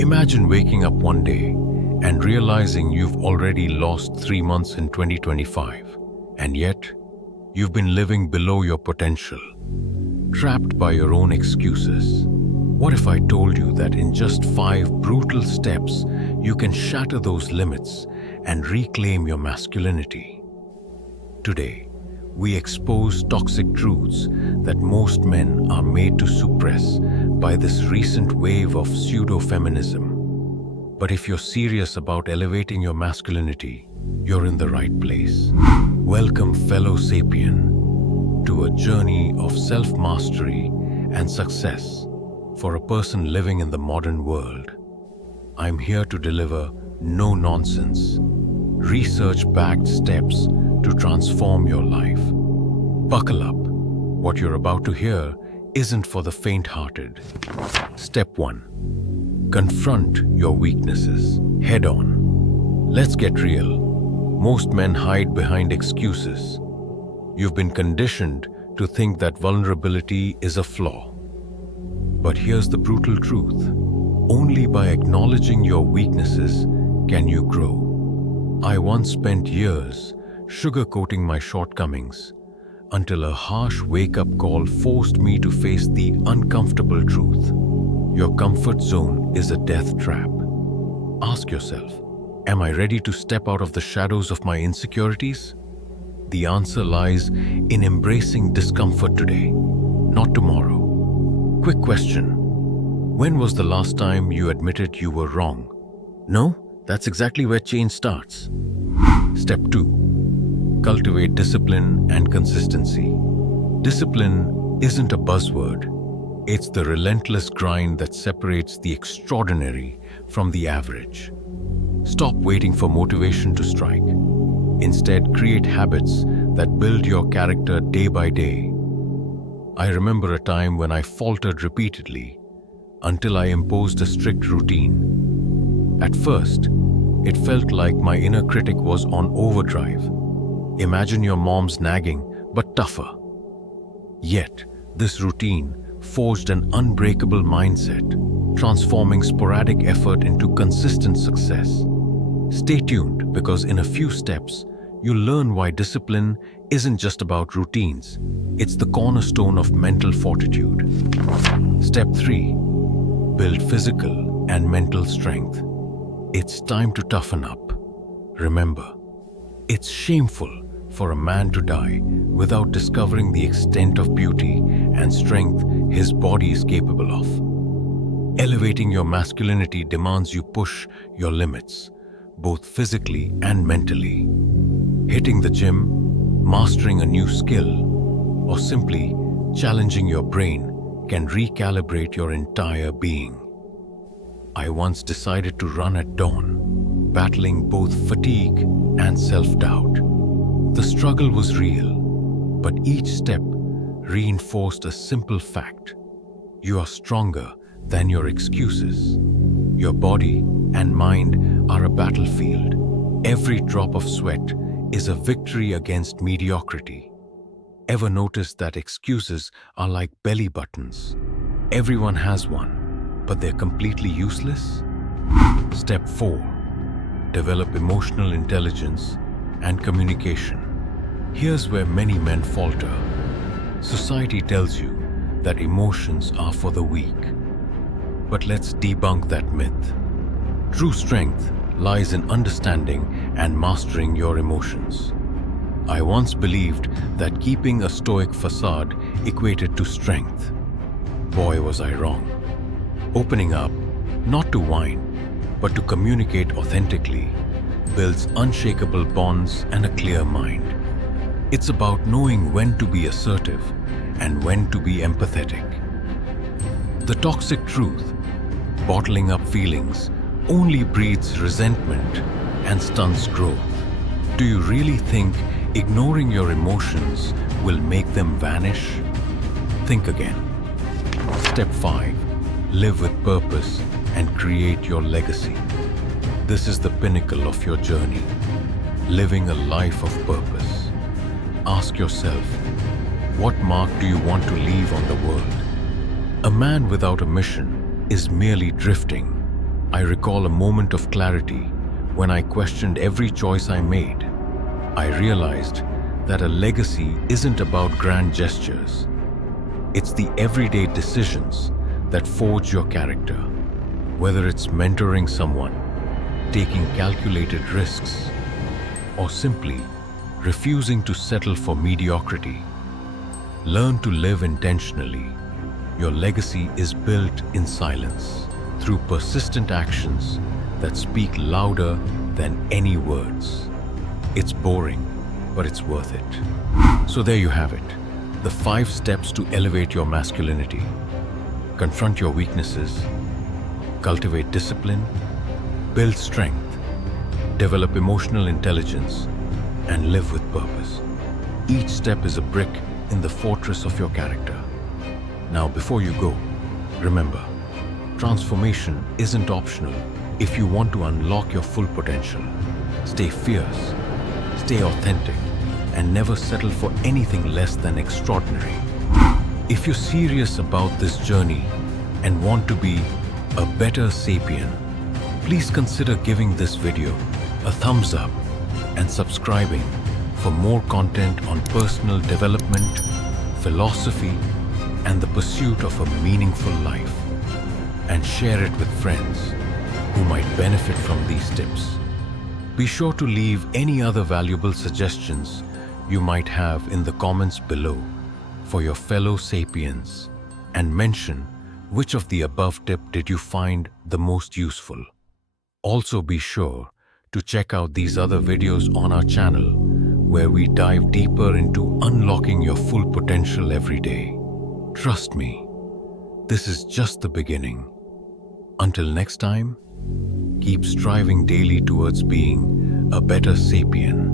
Imagine waking up one day and realizing you've already lost 3 months in 2025, and yet you've been living below your potential, trapped by your own excuses. What if I told you that in just 5 brutal steps, you can shatter those limits and reclaim your masculinity? Today, we expose toxic truths that most men are made to suppress by this recent wave of pseudo-feminism. But if you're serious about elevating your masculinity, you're in the right place. Welcome, fellow sapien, to a journey of self-mastery and success for a person living in the modern world. I'm here to deliver no-nonsense, research-backed steps to transform your life. Buckle up. What you're about to hear isn't for the faint-hearted. Step 1. Confront your weaknesses head on. Let's get real. Most men hide behind excuses. You've been conditioned to think that vulnerability is a flaw. But here's the brutal truth. Only by acknowledging your weaknesses can you grow. I once spent years sugarcoating my shortcomings until a harsh wake-up call forced me to face the uncomfortable truth. Your comfort zone is a death trap. Ask yourself, am I ready to step out of the shadows of my insecurities? The answer lies in embracing discomfort today, not tomorrow. Quick question. When was the last time you admitted you were wrong? No? That's exactly where change starts. Step 2. Cultivate discipline and consistency. Discipline isn't a buzzword. It's the relentless grind that separates the extraordinary from the average. Stop waiting for motivation to strike. Instead, create habits that build your character day by day. I remember a time when I faltered repeatedly until I imposed a strict routine. At first, it felt like my inner critic was on overdrive. Imagine your mom's nagging, but tougher. Yet, this routine forged an unbreakable mindset, transforming sporadic effort into consistent success. Stay tuned, because in a few steps, you'll learn why discipline isn't just about routines. It's the cornerstone of mental fortitude. Step 3. Build physical and mental strength. It's time to toughen up. Remember, it's shameful for a man to die without discovering the extent of beauty and strength his body is capable of. Elevating your masculinity demands you push your limits, both physically and mentally. Hitting the gym, mastering a new skill, or simply challenging your brain can recalibrate your entire being. I once decided to run at dawn, battling both fatigue and self-doubt. The struggle was real, but each step reinforced a simple fact. You are stronger than your excuses. Your body and mind are a battlefield. Every drop of sweat is a victory against mediocrity. Ever notice that excuses are like belly buttons? Everyone has one, but they're completely useless? Step 4. Develop emotional intelligence and communication. Here's where many men falter. Society tells you that emotions are for the weak. But let's debunk that myth. True strength lies in understanding and mastering your emotions. I once believed that keeping a stoic facade equated to strength. Boy, was I wrong. Opening up, not to whine, but to communicate authentically, builds unshakable bonds and a clear mind. It's about knowing when to be assertive and when to be empathetic. The toxic truth, bottling up feelings, only breeds resentment and stunts growth. Do you really think ignoring your emotions will make them vanish? Think again. Step 5. Live with purpose and create your legacy. This is the pinnacle of your journey, living a life of purpose. Ask yourself, what mark do you want to leave on the world? A man without a mission is merely drifting. I recall a moment of clarity when I questioned every choice I made. I realized that a legacy isn't about grand gestures. It's the everyday decisions that forge your character. Whether it's mentoring someone, taking calculated risks, or simply refusing to settle for mediocrity. Learn to live intentionally. Your legacy is built in silence, through persistent actions that speak louder than any words. It's boring, but it's worth it. So there you have it, the 5 steps to elevate your masculinity. Confront your weaknesses, cultivate discipline, build strength, develop emotional intelligence, and live with purpose. Each step is a brick in the fortress of your character. Now, before you go, remember, transformation isn't optional if you want to unlock your full potential. Stay fierce, stay authentic, and never settle for anything less than extraordinary. If you're serious about this journey and want to be a better sapien, please consider giving this video a thumbs up and subscribing for more content on personal development, philosophy, and the pursuit of a meaningful life. And share it with friends who might benefit from these tips. Be sure to leave any other valuable suggestions you might have in the comments below for your fellow sapiens, and mention which of the above tip did you find the most useful. Also be sure to check out these other videos on our channel where we dive deeper into unlocking your full potential every day. Trust me, this is just the beginning. Until next time, keep striving daily towards being a better sapien.